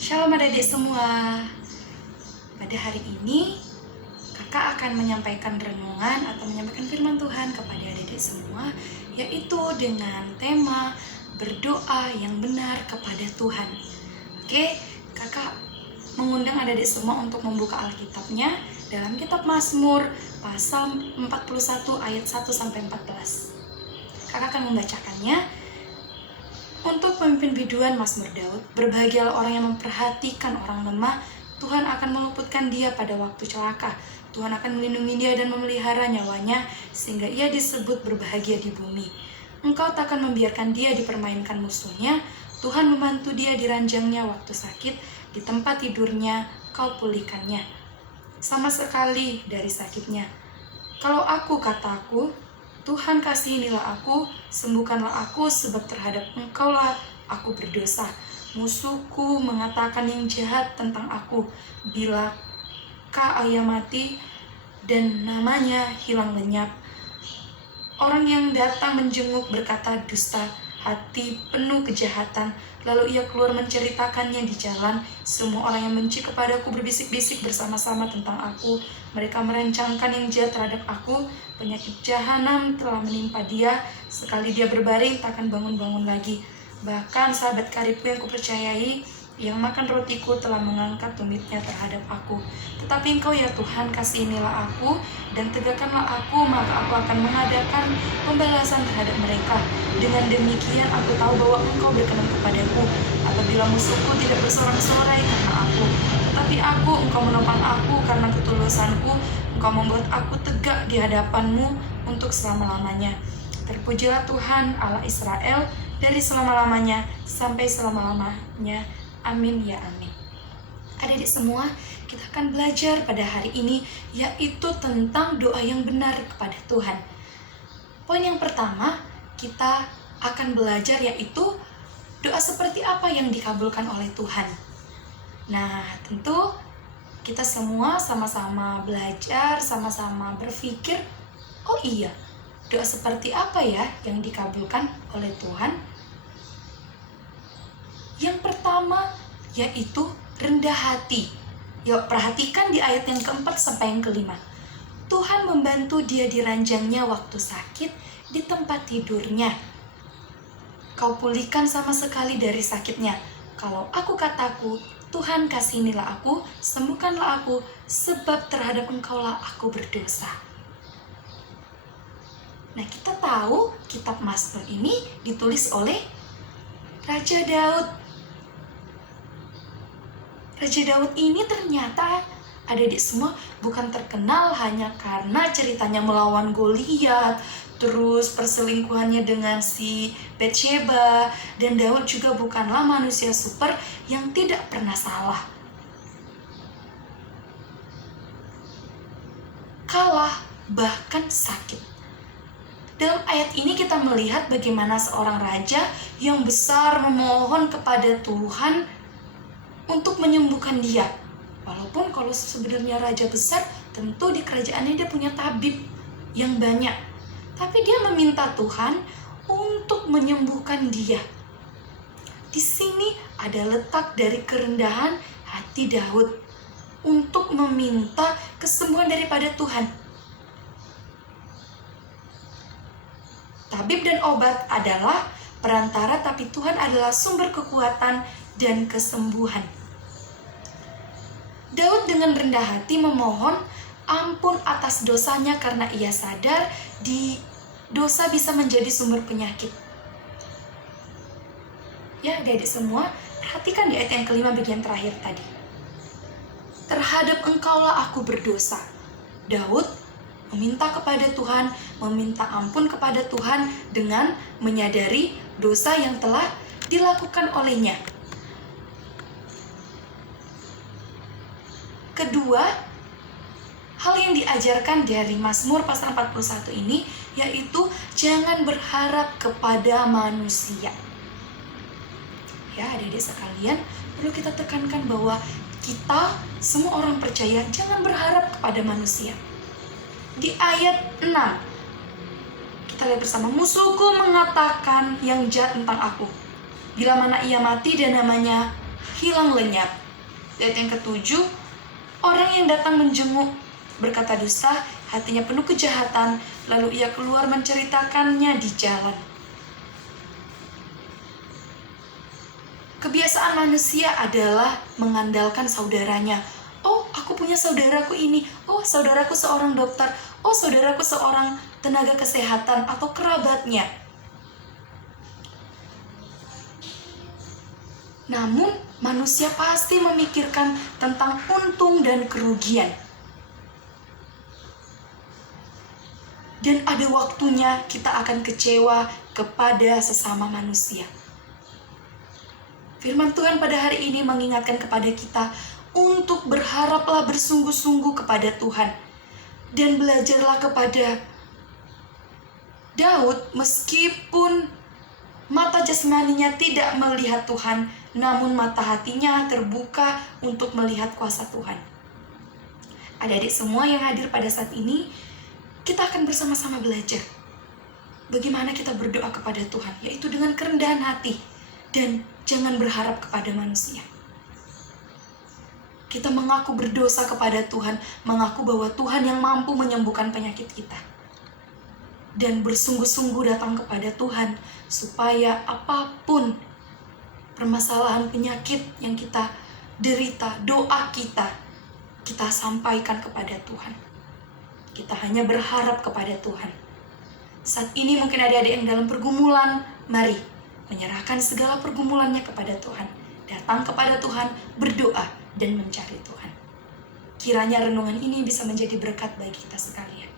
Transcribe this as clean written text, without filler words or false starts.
Shalom adik-adik semua. Pada hari ini kakak akan menyampaikan renungan atau menyampaikan firman Tuhan kepada adik-adik semua, yaitu dengan tema berdoa yang benar kepada Tuhan. Oke, kakak mengundang adik-adik semua untuk membuka Alkitabnya dalam kitab Mazmur pasal 41 ayat 1-14. Kakak akan membacakannya. Untuk pemimpin biduan Mazmur Daud, berbahagialah orang yang memperhatikan orang lemah. Tuhan akan meluputkan dia pada waktu celaka. Tuhan akan melindungi dia dan memelihara nyawanya, sehingga ia disebut berbahagia di bumi. Engkau takkan membiarkan dia dipermainkan musuhnya. Tuhan membantu dia di ranjangnya waktu sakit, di tempat tidurnya kau pulihkannya sama sekali dari sakitnya. Kalau aku, kataku, Tuhan kasihinilah aku, sembuhkanlah aku, sebab terhadap Engkaulah aku berdosa. Musuhku mengatakan yang jahat tentang aku, bilakah ia mati dan namanya hilang lenyap. Orang yang datang menjenguk berkata dusta, hati penuh kejahatan, lalu ia keluar menceritakannya di jalan. Semua orang yang benci kepadaku berbisik-bisik bersama-sama tentang aku. Mereka merancangkan yang jahat terhadap aku. Penyakit jahanam telah menimpa dia. Sekali dia berbaring, takkan bangun-bangun lagi. Bahkan sahabat karibku yang kupercayai, yang makan rotiku, telah mengangkat tumitnya terhadap aku. Tetapi Engkau ya Tuhan, kasihinilah aku dan tegakkanlah aku, maka aku akan mengadakan pembalasan terhadap mereka. Dengan demikian aku tahu bahwa Engkau berkenan kepadaku, apabila musuhku tidak bersorak-sorai karena aku. Tetapi aku, Engkau menopang aku karena ketulusanku. Engkau membuat aku tegak di hadapan-Mu untuk selama-lamanya. Terpujilah Tuhan Allah Israel dari selama-lamanya sampai selama-lamanya. Amin ya amin. Adik-adik semua, kita akan belajar pada hari ini, yaitu tentang doa yang benar kepada Tuhan. Poin yang pertama, kita akan belajar yaitu doa seperti apa yang dikabulkan oleh Tuhan. Nah, tentu kita semua sama-sama belajar, sama-sama berpikir, oh iya, doa seperti apa ya yang dikabulkan oleh Tuhan? Yang pertama yaitu rendah hati. Yuk perhatikan di ayat yang keempat sampai yang kelima. Tuhan membantu dia di ranjangnya waktu sakit, di tempat tidurnya. Kau pulihkan sama sekali dari sakitnya. Kalau aku kataku, Tuhan kasihinilah aku, sembuhkanlah aku, sebab terhadap Engkaulah aku berdosa. Nah, kita tahu kitab Mazmur ini ditulis oleh Raja Daud. Raja Daud ini ternyata adik-adik semua bukan terkenal hanya karena ceritanya melawan Goliat, terus perselingkuhannya dengan si Batsheba, dan Daud juga bukanlah manusia super yang tidak pernah salah. Kalah, bahkan sakit. Dalam ayat ini kita melihat bagaimana seorang raja yang besar memohon kepada Tuhan untuk menyembuhkan dia. Walaupun kalau sebenarnya raja besar, tentu di kerajaannya dia punya tabib yang banyak. Tapi dia meminta Tuhan untuk menyembuhkan dia. Di sini ada letak dari kerendahan hati Daud untuk meminta kesembuhan daripada Tuhan. Tabib dan obat adalah perantara, tapi Tuhan adalah sumber kekuatan dan kesembuhan. Daud dengan rendah hati memohon ampun atas dosanya karena ia sadar di dosa bisa menjadi sumber penyakit. Ya, adik-adik semua, perhatikan di ayat yang kelima bagian terakhir tadi. Terhadap Engkaulah aku berdosa. Daud meminta kepada Tuhan, meminta ampun kepada Tuhan dengan menyadari dosa yang telah dilakukan olehnya. Kedua, hal yang diajarkan dari Mazmur pasal 41 ini yaitu jangan berharap kepada manusia. Ya, adik-adik sekalian, perlu kita tekankan bahwa kita semua orang percaya jangan berharap kepada manusia. Di ayat 6, kita lihat bersama, musuhku mengatakan yang jahat tentang aku. Bila mana ia mati dan namanya hilang lenyap. Ayat yang ketujuh, orang yang datang menjenguk berkata dusta, hatinya penuh kejahatan, lalu ia keluar menceritakannya di jalan. Kebiasaan manusia adalah mengandalkan saudaranya. Oh, aku punya saudaraku ini. Oh, saudaraku seorang dokter. Oh, saudaraku seorang tenaga kesehatan atau kerabatnya. Namun, manusia pasti memikirkan tentang untung dan kerugian. Dan ada waktunya kita akan kecewa kepada sesama manusia. Firman Tuhan pada hari ini mengingatkan kepada kita untuk berharaplah bersungguh-sungguh kepada Tuhan. Dan belajarlah kepada Daud, meskipun mata jasmaninya tidak melihat Tuhan, namun mata hatinya terbuka untuk melihat kuasa Tuhan. Adik-adik semua yang hadir pada saat ini, kita akan bersama-sama belajar bagaimana kita berdoa kepada Tuhan, yaitu dengan kerendahan hati dan jangan berharap kepada manusia. Kita mengaku berdosa kepada Tuhan, mengaku bahwa Tuhan yang mampu menyembuhkan penyakit kita. Dan bersungguh-sungguh datang kepada Tuhan supaya apapun permasalahan penyakit yang kita derita, doa kita sampaikan kepada Tuhan. Kita hanya berharap kepada Tuhan. Saat ini mungkin adik-adik yang dalam pergumulan, mari menyerahkan segala pergumulannya kepada Tuhan. Datang kepada Tuhan, berdoa dan mencari Tuhan. Kiranya renungan ini bisa menjadi berkat bagi kita sekalian.